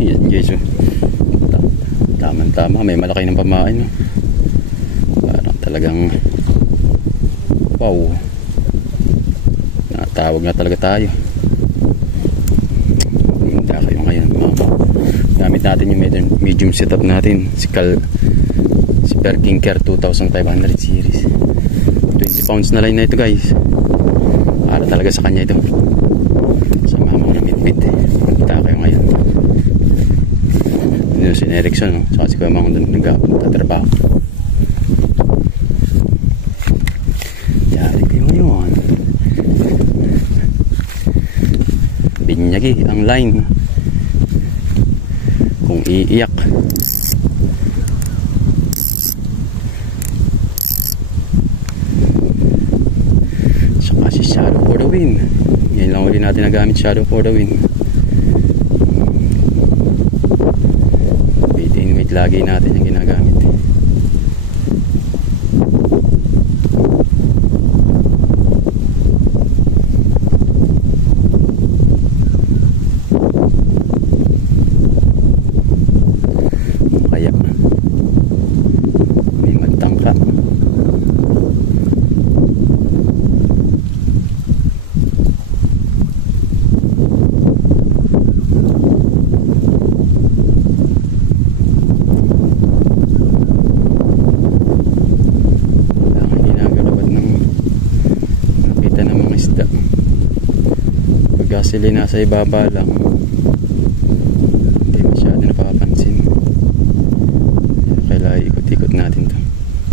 Yan guys, tama, may malaki ng pamain, no? Parang talagang wow, natawag na talaga tayo. Hindi kayo ngayon, gamit natin yung medium setup natin, si Perkinker 2500 series. 20 pounds na line na ito guys, para talaga sa kanya ito, sa mamang na mitbit. Kita kayo ngayon. Yun si Erickson, no? Saka si Kuya Mang doon nagtatrabaho. Yari kayo ngayon. Binyagi ang line kung iiyak. Saka si Shadow for the Win. Yan lang ulit natin nagamit, Shadow for the Win. Lagi natin yung ginagamit. Kaya may magtangka. Sila nasa ibaba lang, hindi masyado napapansin. Kailangan ikot-ikot natin to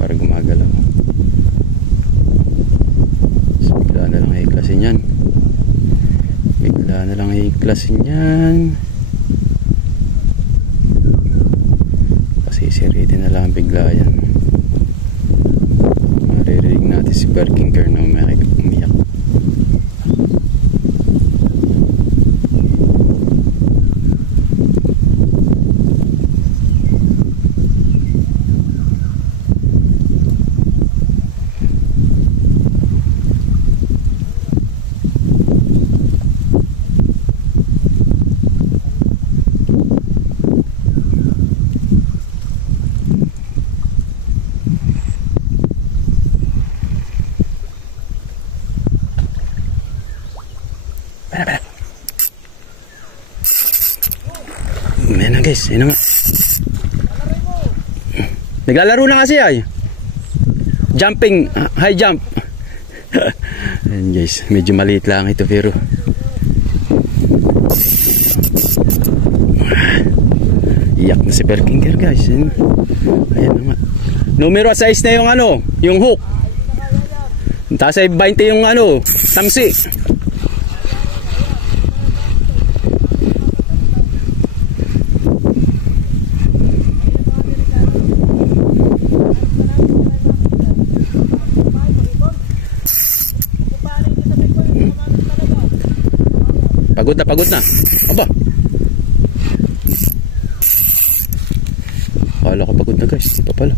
para gumagalaw. So, bigla na lang iklasin yan, kasi siritin na lang bigla yan. Maririnig natin si Perkinker na umiyak. Ayan na guys, ayan na nga. Naglalaro na kasi ay jumping, high jump. Ayan guys, medyo maliit lang ito pero iyak na si Perkinker guys. Ayan na nga. Numero 6 na yung ano, yung hook. Tapos ay 20 yung ano, tamsi. Pagod na. Aba. Akala ko pagod na guys. Ito pala.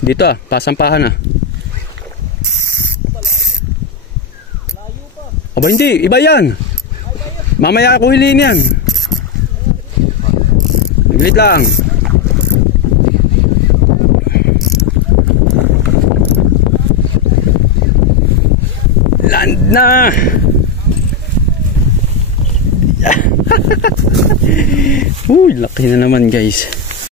Dito pasampahan Aba hindi, iba yan. Mamaya ako hilin yan. Naglit lang. Land na. Uy, laki na naman guys.